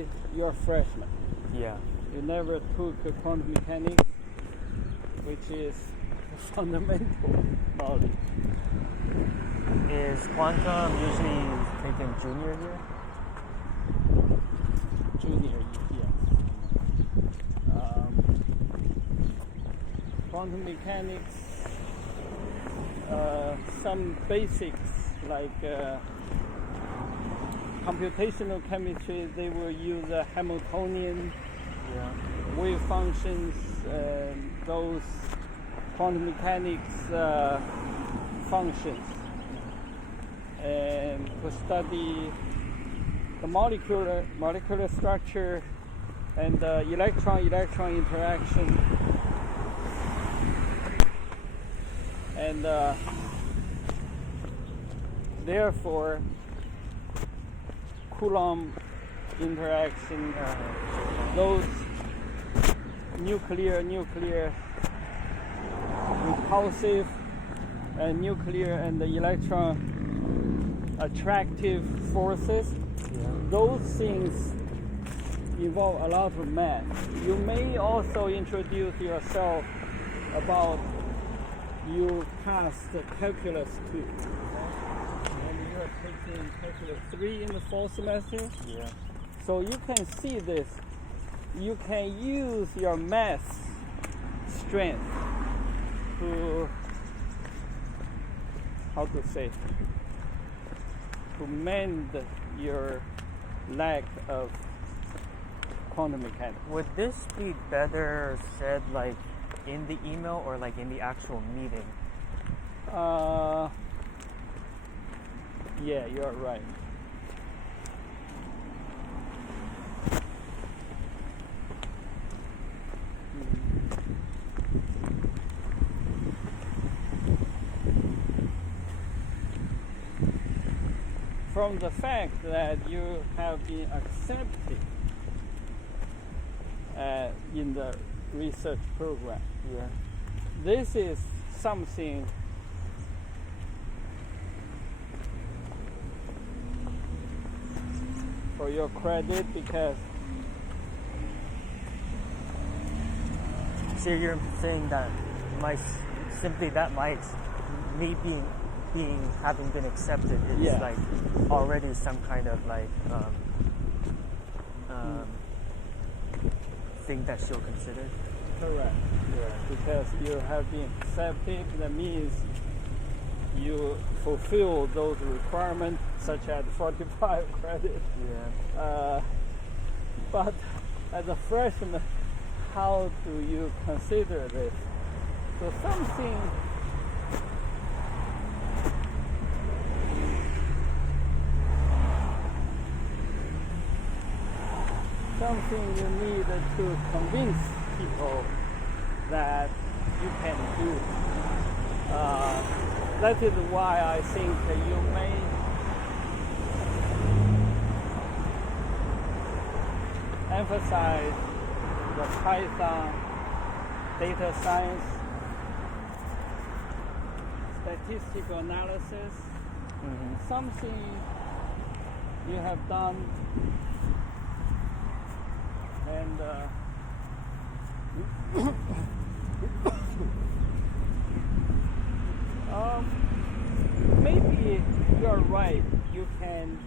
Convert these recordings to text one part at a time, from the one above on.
say you're a freshman. Yeah. You never took quantum mechanics, which is fundamental knowledge. Is quantum usually taken junior year? Junior year, yes. Quantum mechanics, some basics like computational chemistry, they will use Hamiltonian wave functions, those quantum mechanics functions, and to study the molecular structure and electron-electron interaction, and therefore Coulomb interaction, those nuclear repulsive and nuclear and the electron attractive forces, those things involve a lot of math. You may also introduce yourself about you passed calculus 2. And you're taking calculus 3 in the fall semester. Yeah. So you can see this. You can use your math strength to, to mend your lack of quantum mechanics. Would this be better said like in the email or like in the actual meeting? Yeah, you're right. From the fact that you have been accepted in the research program, this is something for your credit, because so you're saying that me having been accepted is like already some kind of like thing that she'll consider? Correct. Yeah. Because you have been accepted, that means you fulfill those requirements, such as 45 credits. Yeah. But as a freshman, how do you consider this? So something you need to convince people that you can do. That is why I think you may emphasize the Python, data science, statistical analysis, something you have done, and maybe you're right. You can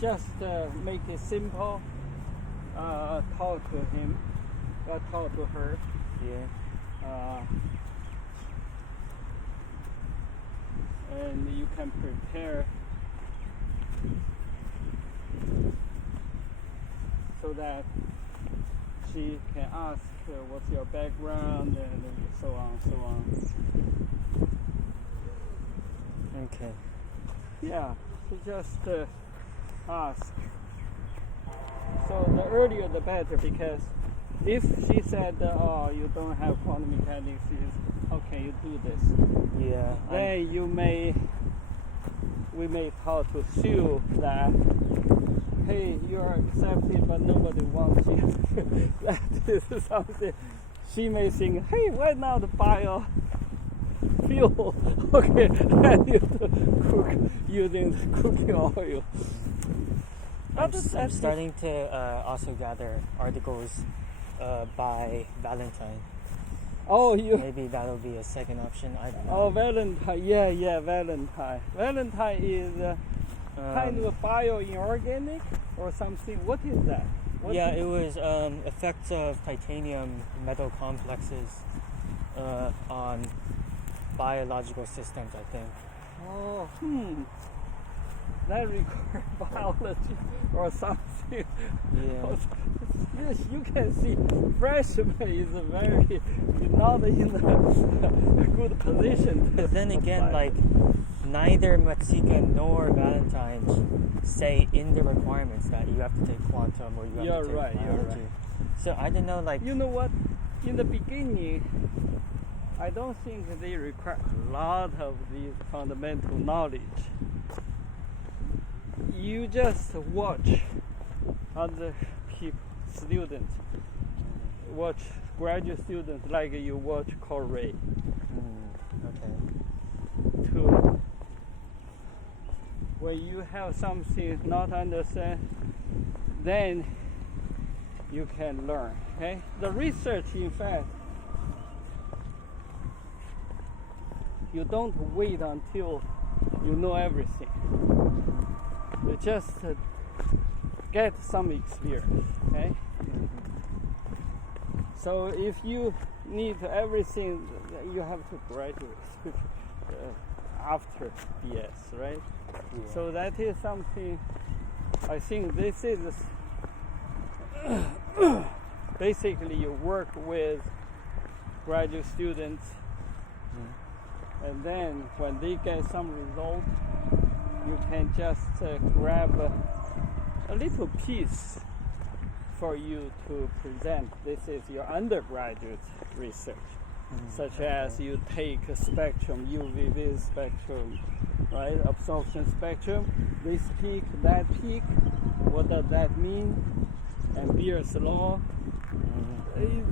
just make it simple. Talk to him, or talk to her. Yeah. And you can prepare so that she can ask what's your background and so on. Okay. Yeah, so just ask. So the earlier the better, because if she said, oh, you don't have quantum mechanics, how can you do this? Yeah. Then we may talk to Sue that, hey, you're accepted, but nobody wants you. That is something. She may think, hey, why not biofuel? Okay, and you cook using cooking oil. I'm starting to also gather articles by Valentine. Oh, you. Maybe that'll be a second option. I don't know. Oh, Valentine. Yeah, Valentine. Valentine is kind of bioinorganic or something. What is that? It was effects of titanium metal complexes on biological systems, I think. Oh, that requires biology or something. Yeah. Yes, you can see freshman is not in a good position. But then again, like neither Matsuka nor Valentine say in the requirements that you have to take quantum or you have to take biology. You're right. So I don't know, like, you know what? In the beginning, I don't think they require a lot of these fundamental knowledge. You just watch other people, students, watch graduate students like you watch Corey. Okay. To when you have something not understand, then you can learn. Okay, the research, in fact, you don't wait until you know everything. You just get some experience. Okay. So if you need everything, you have to graduate after BS, right? Yeah. So that is something. I think this is basically you work with graduate students, and then when they get some result, you can just grab a little piece for you to present. This is your undergraduate research, such as you take a spectrum, UV spectrum, right? Absorption spectrum, this peak, that peak, what does that mean? And Beer's law.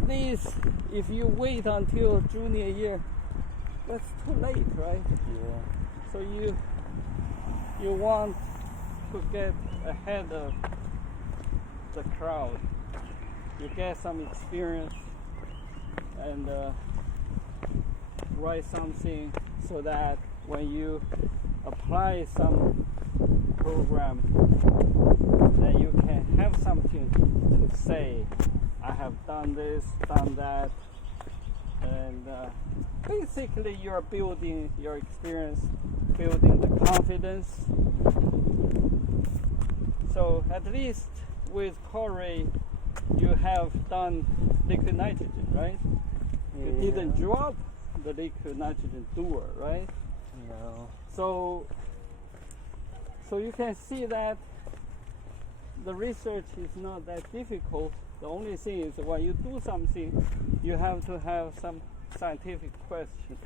This, if you wait until junior year, that's too late, right? Yeah. So you want to get ahead of the crowd. You get some experience and write something so that when you apply some program, then you can have something to say. I have done this, done that, and basically you're building your experience, building the confidence. So at least with Corey, you have done liquid nitrogen, right? Yeah. You didn't drop the liquid nitrogen doer, right? No. So you can see that the research is not that difficult. The only thing is when you do something, you have to have some scientific question.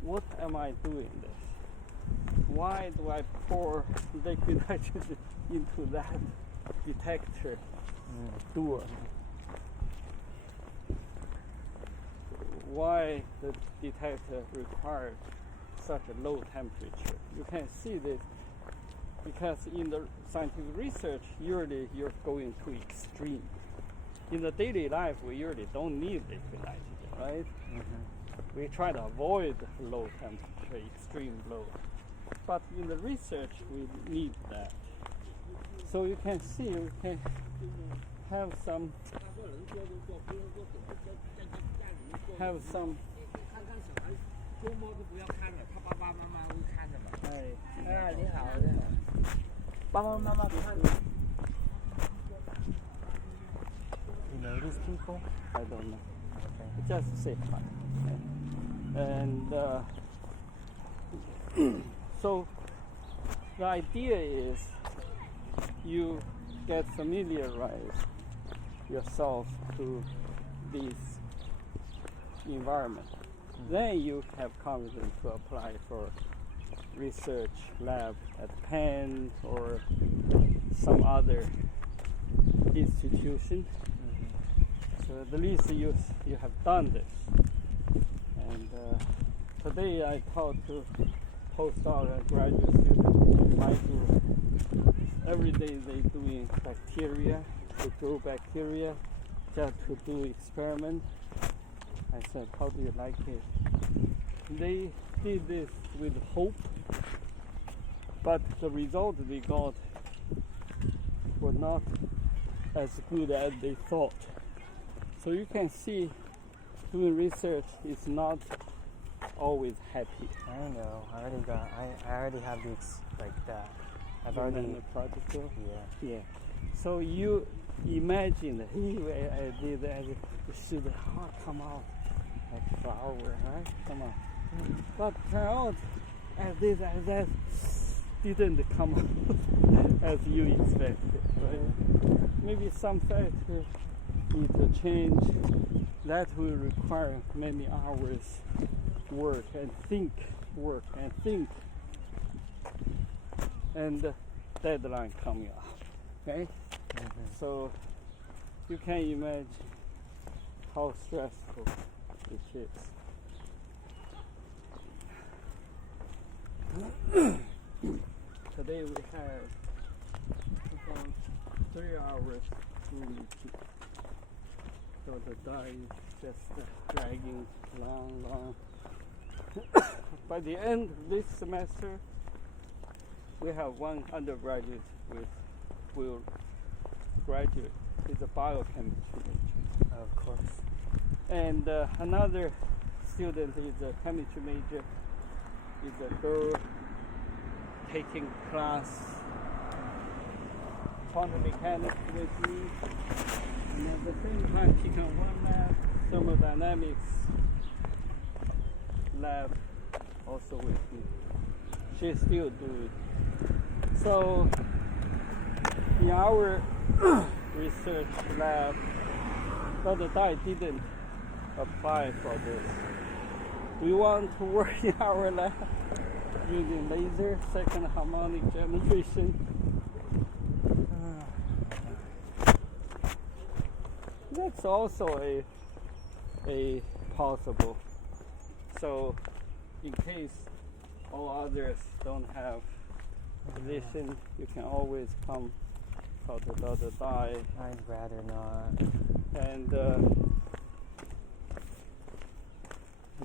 What am I doing this? Why do I pour liquid nitrogen into that detector doer? Why the detector requires such a low temperature? You can see this because in the scientific research, usually you're going to extreme. In the daily life, we usually don't need liquid nitrogen, right? We try to avoid low temperature, extreme low. But in the research, we need that. So you can see, you can have some You know these people? I don't know. Okay. Just say hi. And so the idea is you get familiarize yourself to this environment. Then you have confidence to apply for research lab at Penn or some other institution. So at least you have done this. And today I talked to postdoc and graduate students in my group. every day they doing bacteria, to grow bacteria, just to do experiment. I said, how do you like it? They did this with hope, but the result they got were not as good as they thought. So you can see doing research is not always happy. I know. I already have the I've already. Particle. Yeah. Yeah. So you imagine, hey, I did, it should come out like flower, right? Come on. But turn out, as this, as that, didn't come out as you expected, right? Maybe some factor need to change. That will require many hours work and think, and deadline coming up. Okay, so you can imagine how stressful it is. Today we have about 3 hours meeting. So the day is just dragging long. By the end of this semester, we have one undergraduate will graduate. He's a biochemistry major. Of course. And another student is a chemistry major. Is a girl taking class quantum mechanics with me. And at the same time, she can one lab, thermodynamics lab also with me. She's still doing. So in our research lab, Dr. Dai didn't apply for this. We want to work in our lab using laser, second harmonic generation. That's also a possible. So in case all others don't have position, you can always come to Dr. Dai. I'd rather not. And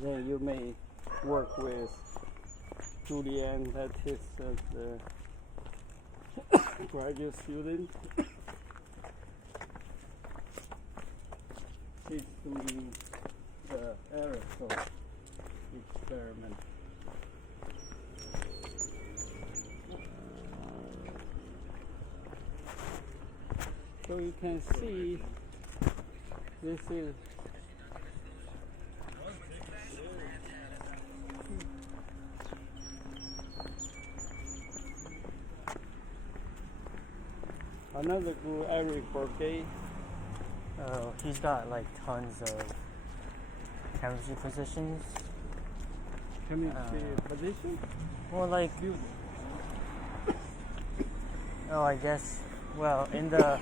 then you may work with Julianne, that is the graduate student. She's doing the aerosol experiment. So you can see this is another guru, Eric Bourget. Oh, he's got like tons of chemistry positions. Chemistry position? Well, like, Student. oh, I guess. Well, in the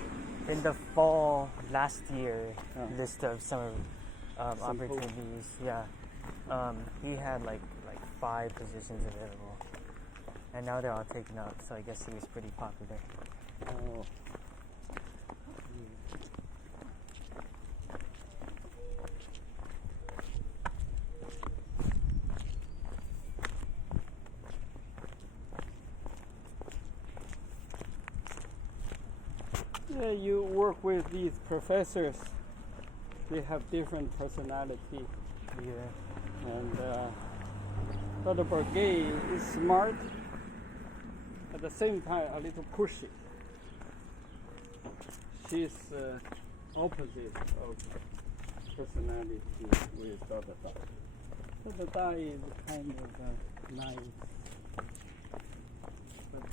fall last year list of summer opportunities, yeah, he had like 5 positions available, and now they're all taken up. So I guess he was pretty popular. Oh. Yeah, you work with these professors. They have different personality. Yeah. And Dr. Bourget is smart, at the same time a little pushy. She's opposite of personality with Dr. Dai. Dr. Dai is kind of nice, but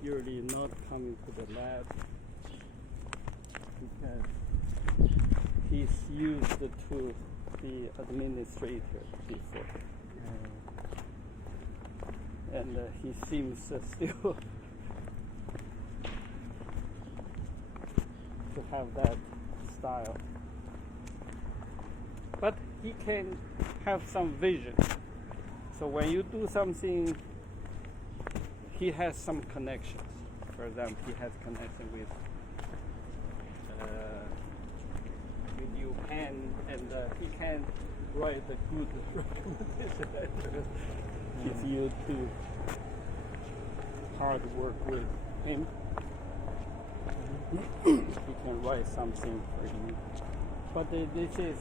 usually not coming to the lab because he's used to be administrator before. And he seems still to have that style. But he can have some vision. So when you do something, he has some connections. For example, he has connection with you pen, and he can write a good recommendation letter if you do hard work with him. He can write something for you. But this is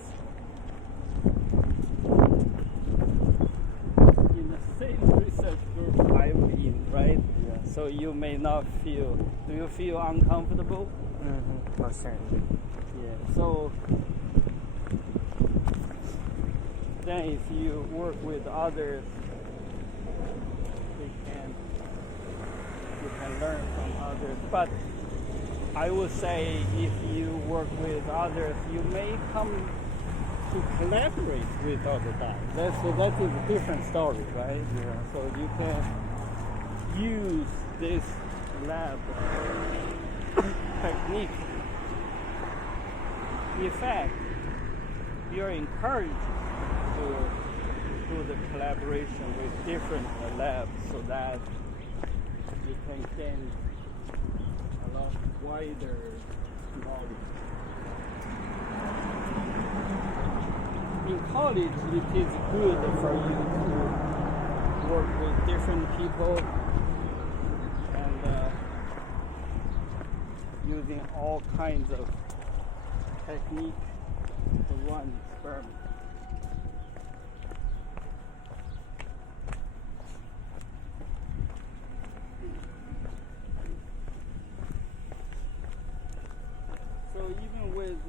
in the same research group I'm in, right? Yeah. So you may not feel. Do you feel uncomfortable? Mm-hmm. Most certainly. Yeah. So then, if you work with others, you can learn from others. But I would say, if you work with others, you may come to collaborate with other guys. That is a different story, right? Yeah. So you can use this lab technique. In fact, you're encouraged to do the collaboration with different labs so that you can gain a lot wider knowledge. In college, it is good for you to work with different people and using all kinds of technique to run experiments. So even with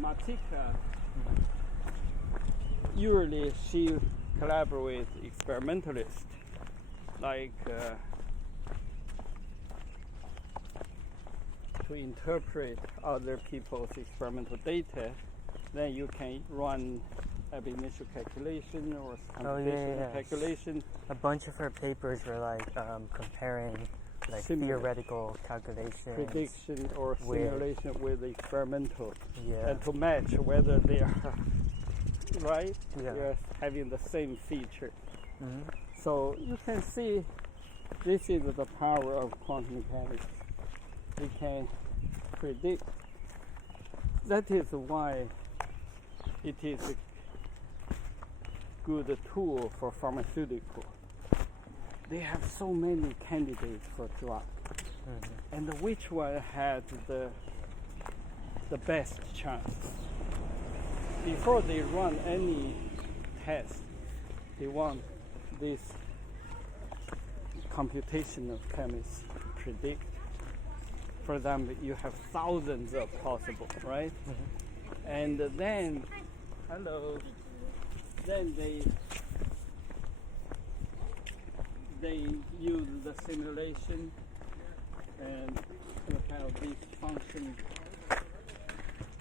Matika, usually she collaborates with experimentalists, like to interpret other people's experimental data. Then you can run ab initio calculation or computational calculation. A bunch of her papers were like comparing like theoretical calculations, prediction or simulation with experimental, yeah, and to match whether they are right. Yeah. They're having the same feature. Mm-hmm. So you can see this is the power of quantum mechanics. We can predict. That is why it is a good tool for pharmaceutical. They have so many candidates for drug, and which one had the best chance? Before they run any test, they want this computational chemists to predict. For example, you have thousands of possible, right? And then, then they use the simulation and to have this function,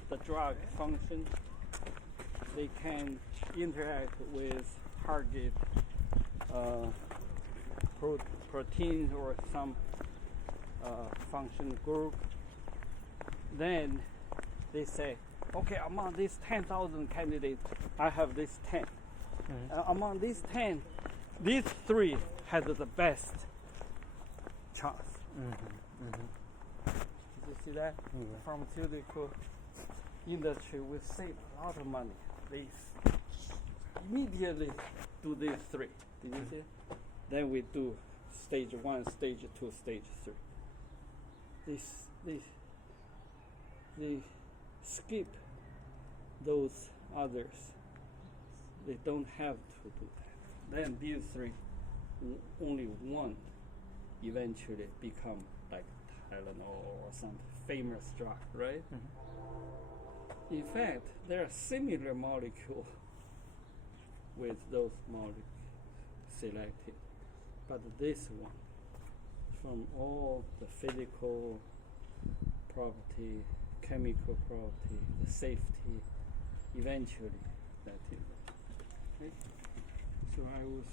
the drug function. They can interact with target proteins or some function group. Then they say, okay, among these 10,000 candidates, I have this 10. Among these 10, these 3 has the best chance. Did you see that? Yeah. Pharmaceutical industry will save a lot of money. They immediately do these 3. Did you see it? Then we do stage 1, stage 2, stage 3. They skip those others. They don't have to do that. Then these 3, only one eventually become like Tylenol or some famous drug, right? In fact, there are similar molecules with those molecules selected, but this one, from all the physical property, chemical property, the safety, eventually that is. Okay? So I was